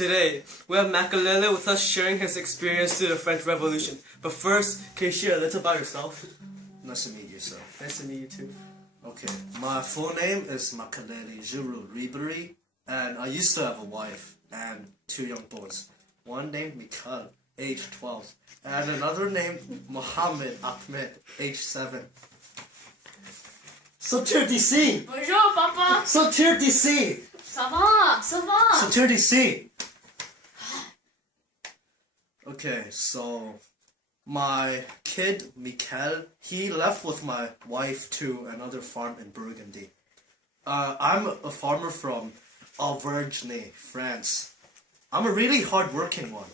Today, we have Makalele with us sharing his experience through the French Revolution. But first, can you share a little about yourself? Nice to meet you, sir. Nice to meet you too. Okay, my full name is Makalele Giroux Ribéry, and I used to have a wife and 2 young boys. One named Mikhail, age 12, and another named Mohamed Ahmed, age 7. Sortir d'ici! Bonjour, papa. Sortir d'ici! Ça va, ça va. Sortir d'ici! Okay, so my kid, Mikhail, he left with my wife to another farm in Burgundy. I'm a farmer from Auvergne, France. I'm a really hard-working one.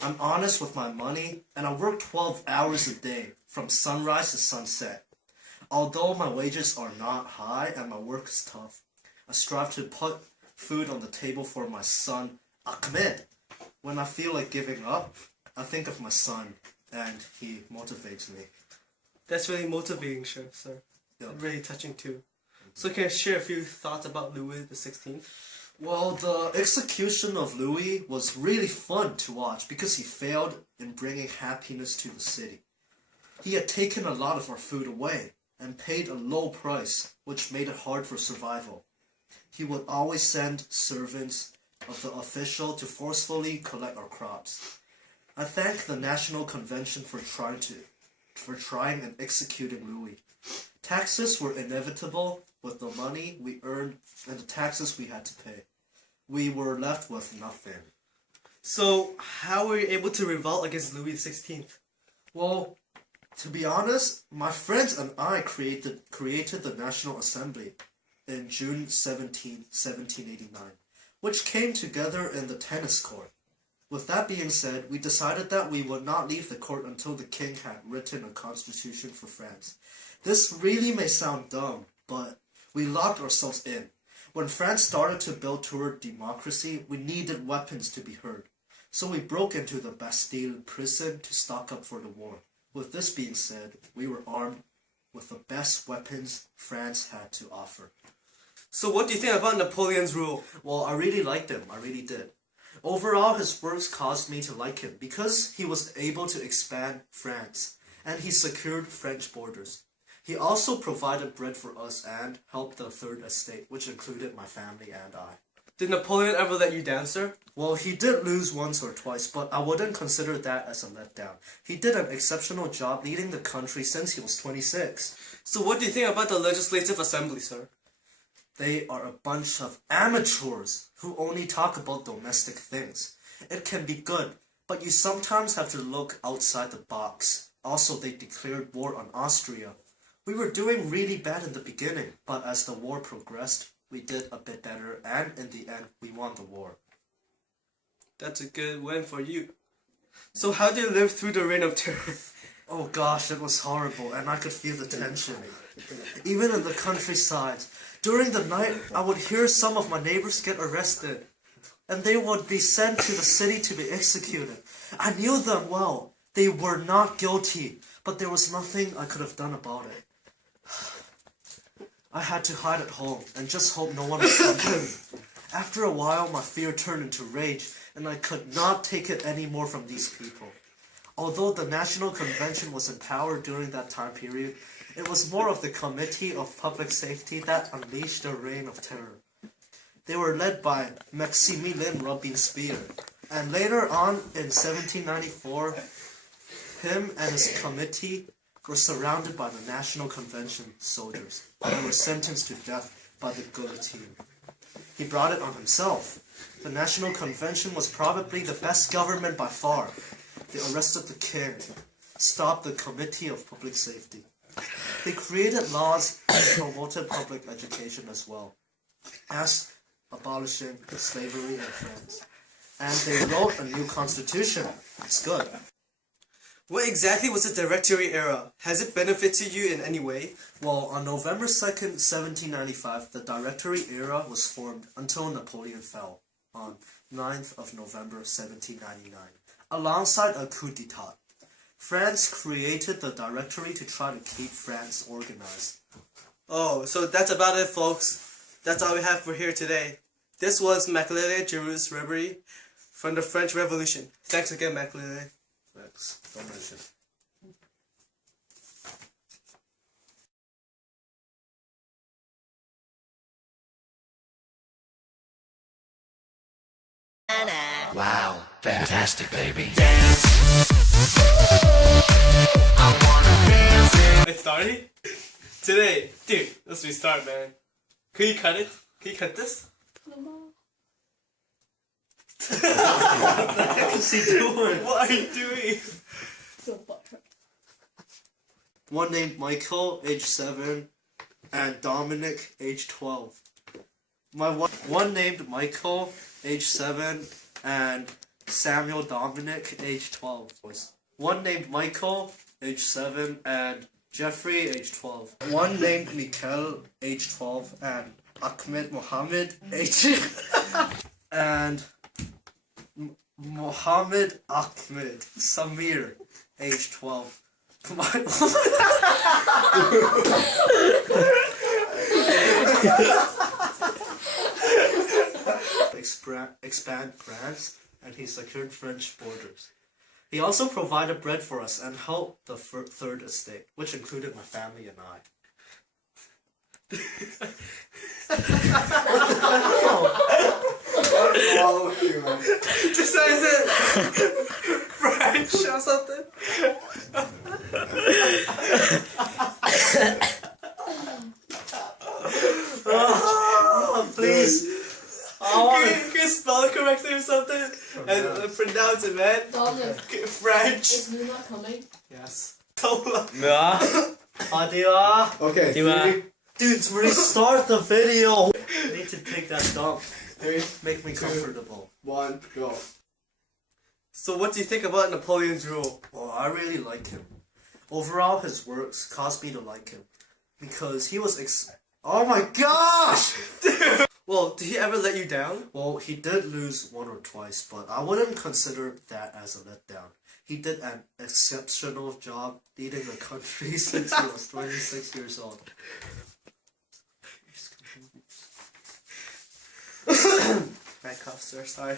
I'm honest with my money, and I work 12 hours a day, from sunrise to sunset. Although my wages are not high and my work is tough, I strive to put food on the table for my son, Ahmed. When I feel like giving up, I think of my son, and he motivates me. That's really motivating, sir. Yeah. Really touching too. So can you share a few thoughts about Louis XVI? Well, the execution of Louis was really fun to watch because he failed in bringing happiness to the city. He had taken a lot of our food away and paid a low price, which made it hard for survival. He would always send servants of the official to forcefully collect our crops. I thank the National Convention for trying and executing Louis. Taxes were inevitable with the money we earned and the taxes we had to pay. We were left with nothing. So, how were you able to revolt against Louis XVI? Well, to be honest, my friends and I created the National Assembly in June 1789, which came together in the tennis court. With that being said, we decided that we would not leave the court until the king had written a constitution for France. This really may sound dumb, but we locked ourselves in. When France started to build toward democracy, we needed weapons to be heard. So we broke into the Bastille prison to stock up for the war. With this being said, we were armed with the best weapons France had to offer. So what do you think about Napoleon's rule? Well, I really liked him. I really did. Overall, his works caused me to like him because he was able to expand France, and he secured French borders. He also provided bread for us and helped the Third Estate, which included my family and I. Did Napoleon ever let you down, sir? Well, he did lose once or twice, but I wouldn't consider that as a letdown. He did an exceptional job leading the country since he was 26. So what do you think about the Legislative Assembly, sir? They are a bunch of amateurs who only talk about domestic things. It can be good, but you sometimes have to look outside the box. Also, they declared war on Austria. We were doing really bad in the beginning, but as the war progressed, we did a bit better, and in the end, we won the war. That's a good win for you. So how did you live through the Reign of Terror? Oh gosh, it was horrible, and I could feel the tension. Even in the countryside, during the night, I would hear some of my neighbors get arrested, and they would be sent to the city to be executed. I knew them well. They were not guilty, but there was nothing I could have done about it. I had to hide at home and just hope no one would come to me. After a while, my fear turned into rage, and I could not take it anymore from these people. Although the National Convention was in power during that time period, it was more of the Committee of Public Safety that unleashed the Reign of Terror. They were led by Maximilien Robespierre, and later on in 1794, him and his committee were surrounded by the National Convention soldiers and were sentenced to death by the guillotine. He brought it on himself. The National Convention was probably the best government by far. They arrested the king, stopped the Committee of Public Safety. They created laws and promoted public education as well, as abolishing slavery in France. And they wrote a new constitution. It's good. What exactly was the Directory era? Has it benefited you in any way? Well, on November 2nd, 1795, the Directory era was formed until Napoleon fell on 9th of November 1799, alongside a coup d'etat. France created the Directory to try to keep France organized. Oh, so that's about it, folks. That's all we have for here today. This was Makelele Giroux's Reverie from the French Revolution. Thanks again, Makelele. Thanks. Don't mention. Wow, fantastic, baby. It's starting? Today, dude, let's restart, man. Can you cut it? Can you cut this? What's he doing? What are you doing? One named Michael, age 7, and Dominic, age 12. One named Michael, age 7, and Samuel Dominic, age 12. One named Michael, age 7, and Jeffrey, age 12. One named Mikhail, age 12, and Ahmed Mohammed, age and Mohammed Ahmed Samir, age 12. Expand France, and he secured French borders. He also provided bread for us and helped the Third Estate, which included my family and I. Just says it French or something. Please. Can you spell it correctly or something? And pronounce it, man. Donald, French. is Luna coming? Yes. Okay. Dude, restart the video. I need to take that dump. 3, Make me comfortable. 1, go. So what do you think about Napoleon's rule? Well, I really like him. Overall, his works caused me to like him. Because he was oh my gosh! Well, did he ever let you down? Well, he did lose one or twice, but I wouldn't consider that as a letdown. He did an exceptional job leading the country since he was 26 years old. Back off, sir. Sorry.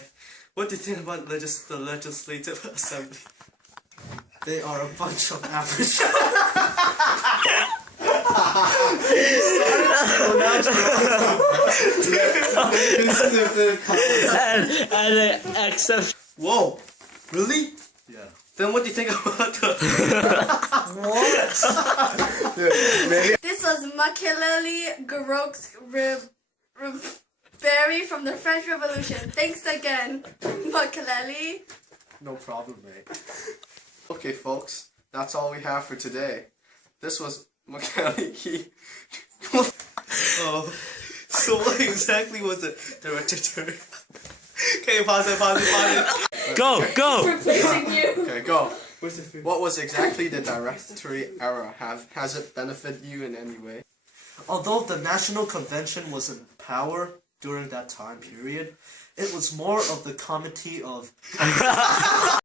What do you think about the Legislative Assembly? They are a bunch of average. and accept. Whoa! Really? Yeah. Then what do you think about the... This was Makelele Giroux's Reverie from the French Revolution. Thanks again, Makelele. No problem, mate. Okay, folks, that's all we have for today. This was Makelele. Oh. So what exactly was it? Director Terry? Can you pause it? Go! Replacing you. Okay, go. Where's the food? What was exactly the Directory era? Has it benefited you in any way? Although the National Convention was in power during that time period, it was more of the committee of